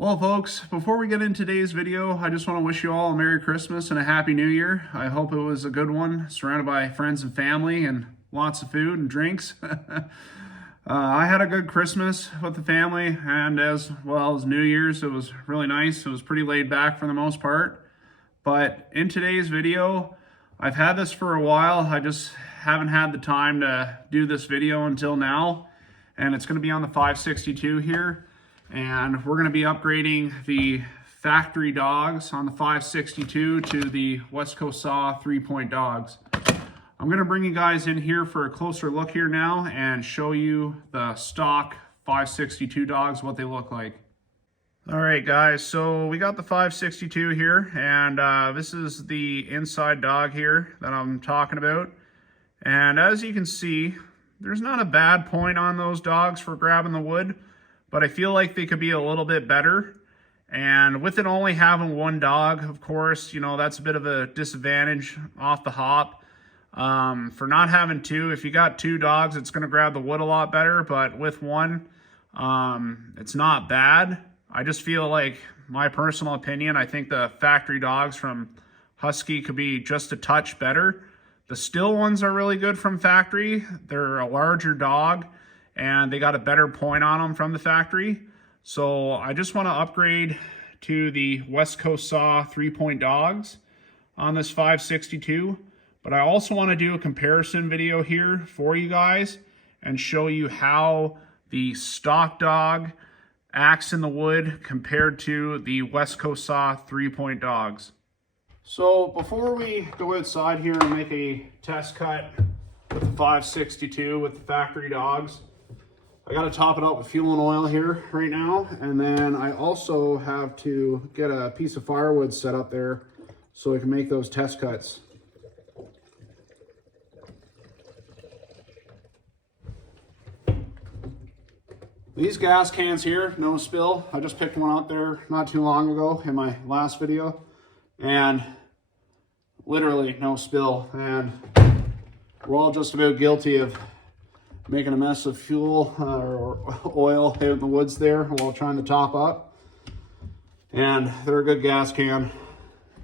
Well, folks, before we get into today's video, I just want to wish you all a Merry Christmas and a Happy New Year. I hope it was a good one, surrounded by friends and family and lots of food and drinks. I had a good Christmas with the family, and as well as New Year's, it was really nice. It was pretty laid back for the most part. But in today's video, I've had this for a while. I just haven't had the time to do this video until now. And it's going to be on the 562 here. And we're going to be upgrading the factory dogs on the 562 to the Westcoast Saw 3-point dogs. I'm going to bring you guys in here for a closer look here now and show you the stock 562 dogs, what they look like. All right, guys, so we got the 562 here, and this is the inside dog here that I'm talking about. And as you can see, there's not a bad point on those dogs for grabbing the wood, but I feel like they could be a little bit better. And with it only having one dog, of course, you know, that's a bit of a disadvantage off the hop. For not having two, if you got two dogs, it's going to grab the wood a lot better, but with one, it's not bad. I just feel like, my personal opinion, I think the factory dogs from Husky could be just a touch better. The still ones are really good from factory. They're a larger dog, and they got a better point on them from the factory. So I just want to upgrade to the Westcoast Saw 3-point dogs on this 562. But I also want to do a comparison video here for you guys and show you how the stock dog acts in the wood compared to the Westcoast Saw 3-point dogs. So before we go outside here and make a test cut with the 562 with the factory dogs, I got to top it up with fuel and oil here right now, and then I also have to get a piece of firewood set up there so we can make those test cuts. These gas cans here, no spill. I just picked one up there not too long ago in my last video, and literally no spill. And we're all just about guilty of making a mess of fuel or oil out in the woods there while trying to top up. And they're a good gas can.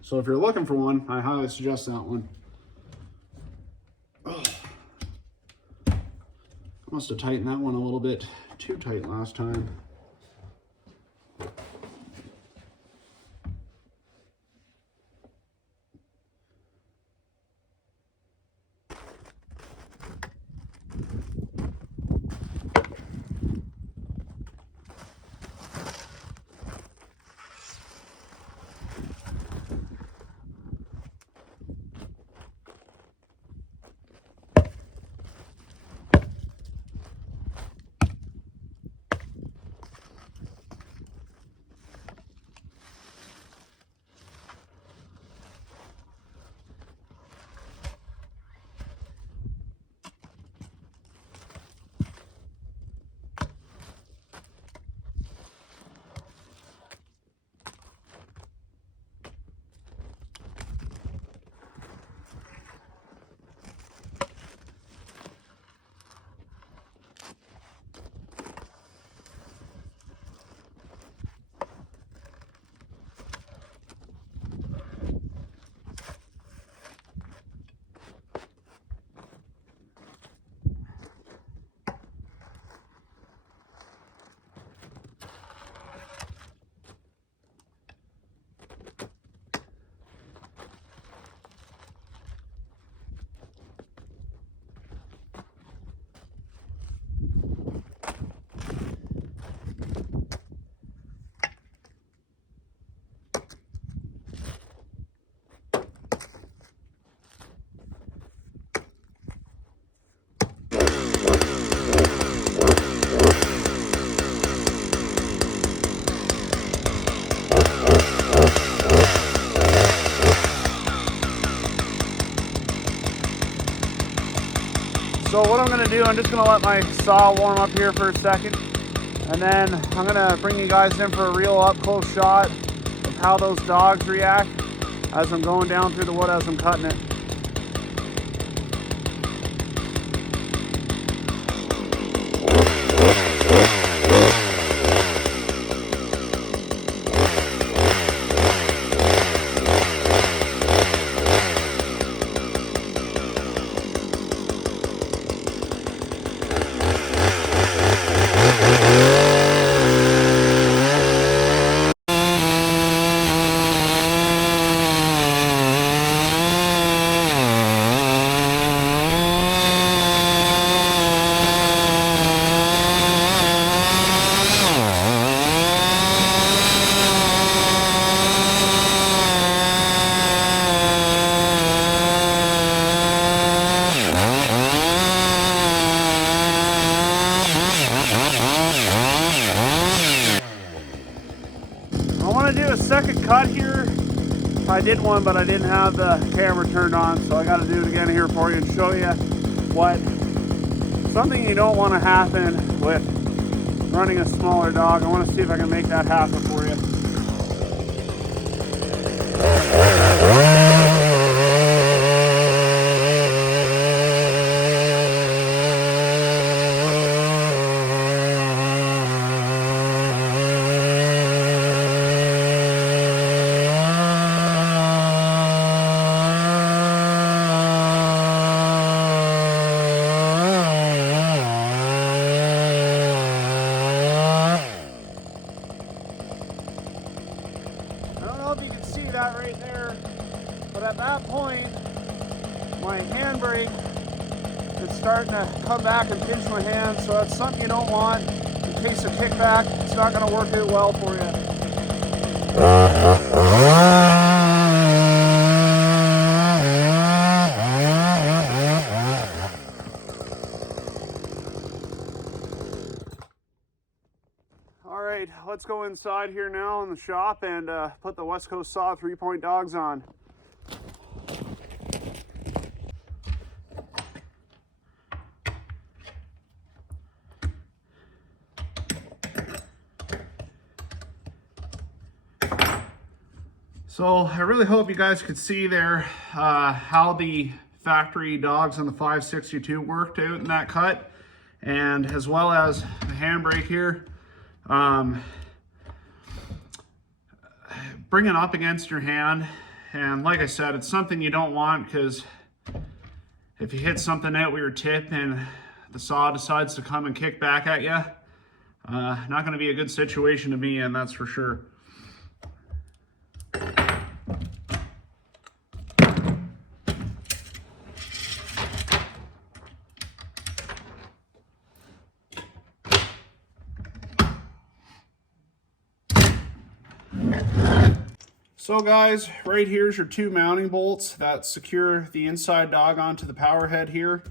So if you're looking for one, I highly suggest that one. Oh. Must have tightened that one a little bit too tight last time. So what I'm going to do, I'm just going to let my saw warm up here for a second, and then I'm going to bring you guys in for a real up-close shot of how those dogs react as I'm going down through the wood as I'm cutting it. want to do a second cut here. I did one, but I didn't have the camera turned on, so I got to do it again here for you and show you what something you don't want to happen with running a smaller dog. I want to see if I can make that happen for you. That right there, but at that point my handbrake is starting to come back and pinch my hand, so that's something you don't want. In case of kickback, it's not going to work out well for you. Alright, let's go inside here now in the shop and put the Westcoast Saw 3-point dogs on. So I really hope you guys could see there how the factory dogs on the 562 worked out in that cut, and as well as the handbrake here. Bring it up against your hand, and like I said, it's something you don't want, because if you hit something out with your tip and the saw decides to come and kick back at you, not going to be a good situation to be in, that's for sure. So guys, right here's your 2 mounting bolts that secure the inside dog onto the power head here.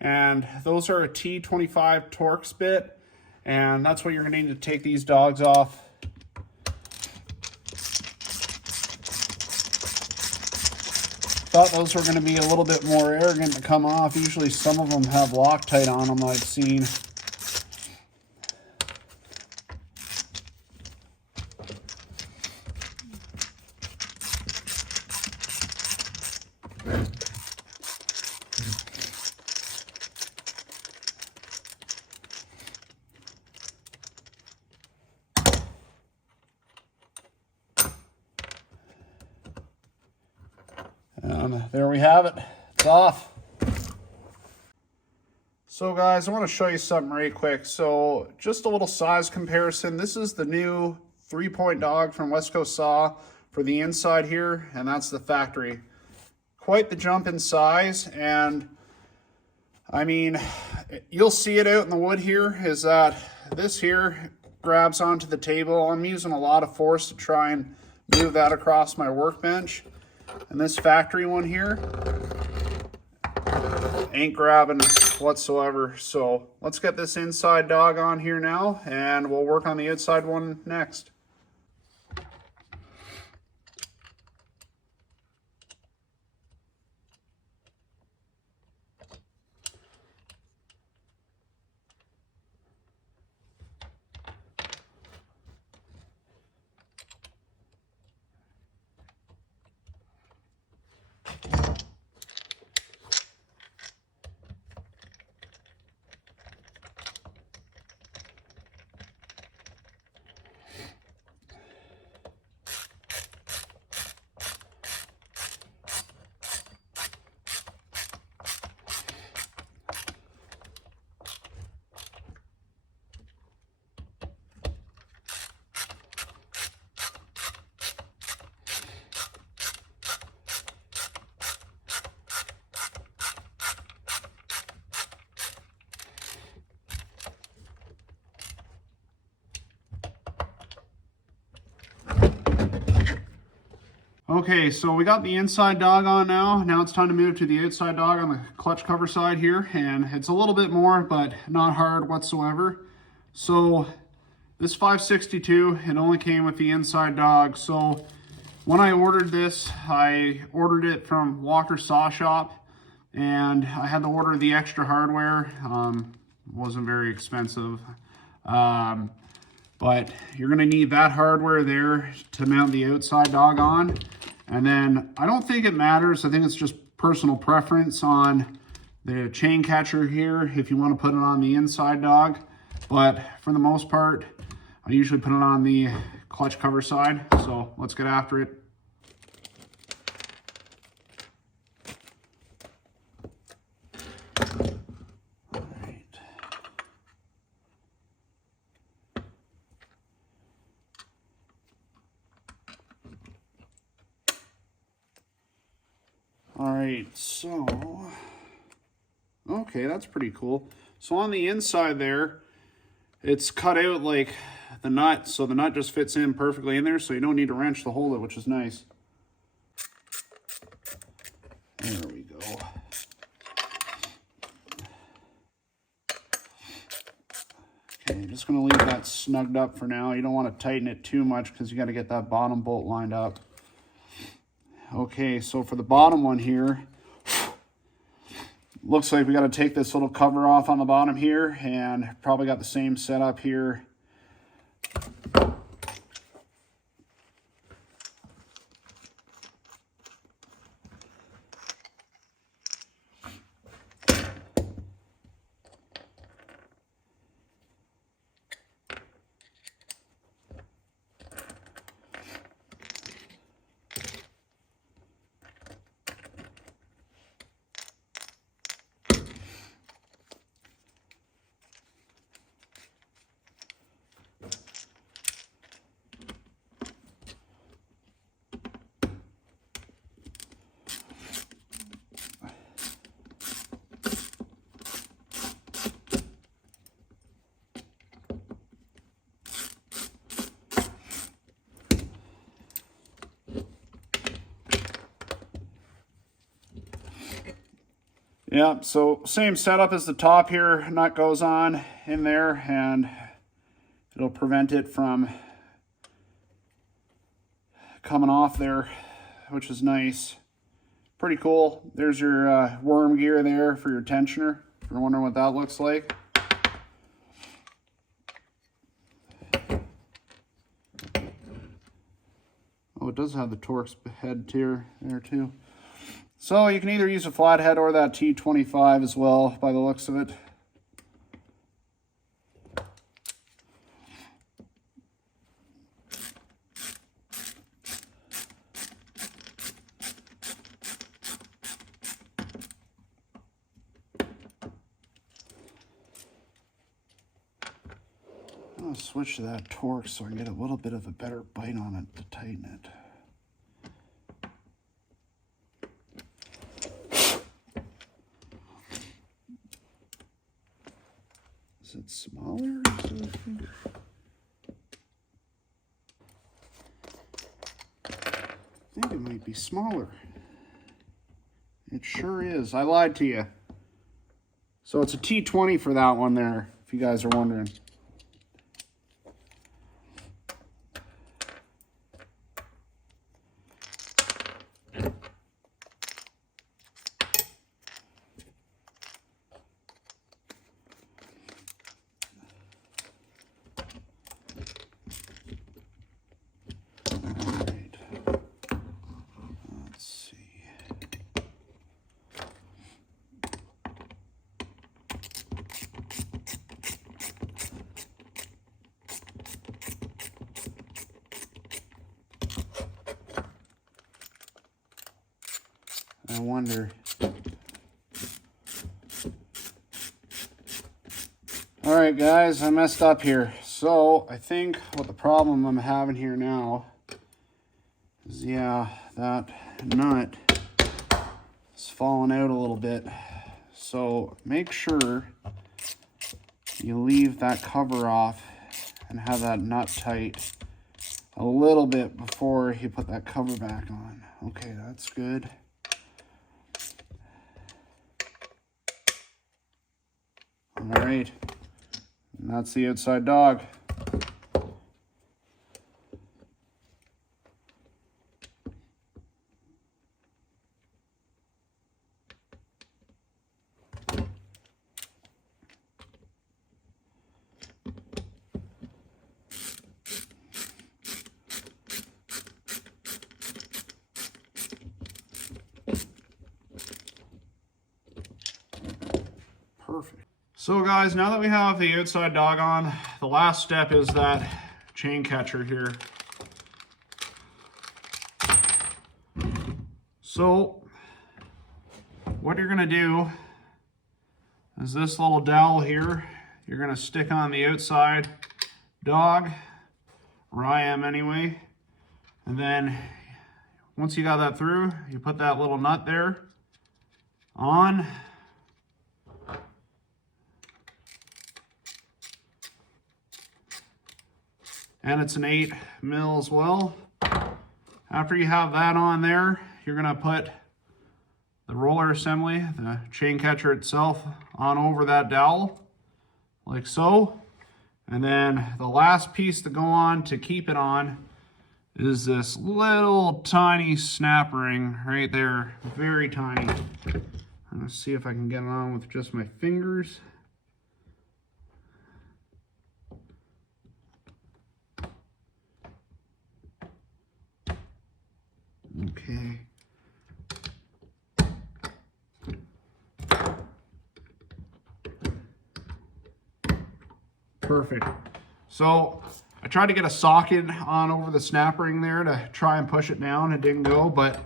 And those are a T25 Torx bit. And that's what you're going to need to take these dogs off. Thought those were going to be a little bit more arrogant to come off. Usually some of them have Loctite on them, I've seen. There we have it. It's off. So guys, I want to show you something right quick. So just a little size comparison. This is the new 3-point dog from Westcoast Saw for the inside here, and that's the factory. Quite the jump in size, and I mean, you'll see it out in the wood here, is that this here grabs onto the table. I'm using a lot of force to try and move that across my workbench. And this factory one here ain't grabbing whatsoever. So let's get this inside dog on here now, and we'll work on the outside one next. Okay, so we got the inside dog on now. Now it's time to move to the outside dog on the clutch cover side here. And it's a little bit more, but not hard whatsoever. So This 562, it only came with the inside dog. So when I ordered this, I ordered it from Walker Saw Shop, and I had to order the extra hardware. Wasn't very expensive. But you're gonna need that hardware there to mount the outside dog on. And then I don't think it matters. I think it's just personal preference on the chain catcher here if you want to put it on the inside dog. But for the most part, I usually put it on the clutch cover side. So let's get after it. All right, so, okay, that's pretty cool. So on the inside there, it's cut out like the nut, so the nut just fits in perfectly in there, so you don't need a wrench to hold it, which is nice. There we go. Okay, just gonna leave that snugged up for now. You don't want to tighten it too much because you got to get that bottom bolt lined up. Okay, so for the bottom one here, looks like we got to take this little cover off on the bottom here, and probably got the same setup here. Yeah, so same setup as the top here. Nut goes on in there, and it'll prevent it from coming off there, which is nice. Pretty cool. There's your worm gear there for your tensioner, if you're wondering what that looks like. Oh, it does have the Torx head tier there too. So you can either use a flathead or that T25 as well, by the looks of it. I'll switch to that Torx so I can get a little bit of a better bite on it to tighten it. Is it smaller? I think it might be smaller. It sure is. I lied to you. So it's a T20 for that one there, if you guys are wondering. I wonder. All right, guys, I messed up here. So I think what the problem I'm having here now is, yeah, that nut is falling out a little bit. So make sure you leave that cover off and have that nut tight a little bit before you put that cover back on. Okay, that's good. All right, and that's the outside dog. So guys, now that we have the outside dog on, the last step is that chain catcher here. So what you're gonna do is this little dowel here, you're gonna stick on the outside dog, or I am anyway, and then once you got that through, you put that little nut there on. And it's an 8 mil as well. After you have that on there, you're gonna put the roller assembly, the chain catcher itself, on over that dowel, like so. And then the last piece to go on to keep it on is this little tiny snap ring right there, very tiny. I'm gonna see if I can get it on with just my fingers. Okay. Perfect. So I tried to get a socket on over the snap ring there to try and push it down. It didn't go, but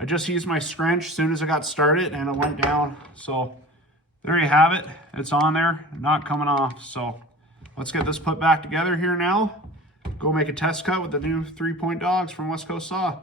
I just used my scrunch as soon as I got started and it went down. So there you have it. It's on there, not coming off. So let's get this put back together here now. Go make a test cut with the new 3-point dogs from Westcoast Saw.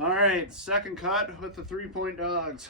Alright, second cut with the 3-point dogs.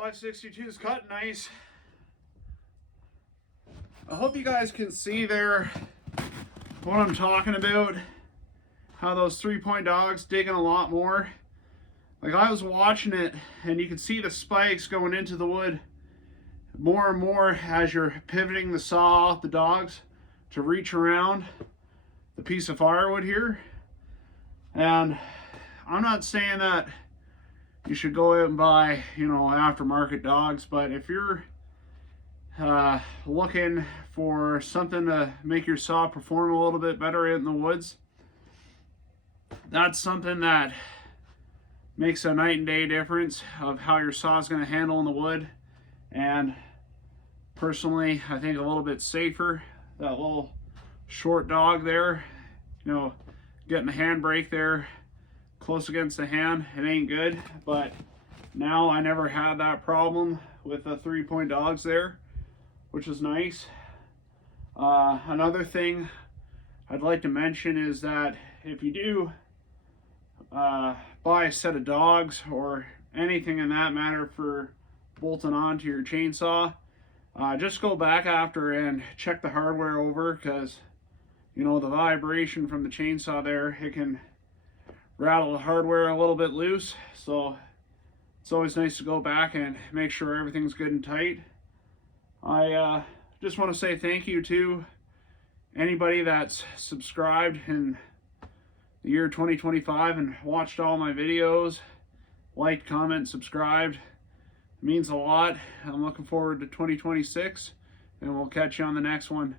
562 is cut nice. I hope you guys can see there what I'm talking about. How those 3-point dogs digging a lot more. Like, I was watching it and you can see the spikes going into the wood more and more as you're pivoting the saw off the dogs to reach around the piece of firewood here. And I'm not saying that you should go out and buy, you know, aftermarket dogs, but if you're looking for something to make your saw perform a little bit better out in the woods, that's something that makes a night and day difference of how your saw is going to handle in the wood. And personally, I think a little bit safer. That little short dog there, you know, getting the handbrake there close against the hand, it ain't good. But now I never had that problem with the 3-point dogs there, which is nice. Another thing I'd like to mention is that if you do buy a set of dogs or anything in that matter for bolting onto your chainsaw, just go back after and check the hardware over, because you know, the vibration from the chainsaw there, it can rattle the hardware a little bit loose. So it's always nice to go back and make sure everything's good and tight. I just want to say thank you to anybody that's subscribed in the year 2025 and watched all my videos, liked, comment, subscribed. It means a lot. I'm looking forward to 2026, and we'll catch you on the next one.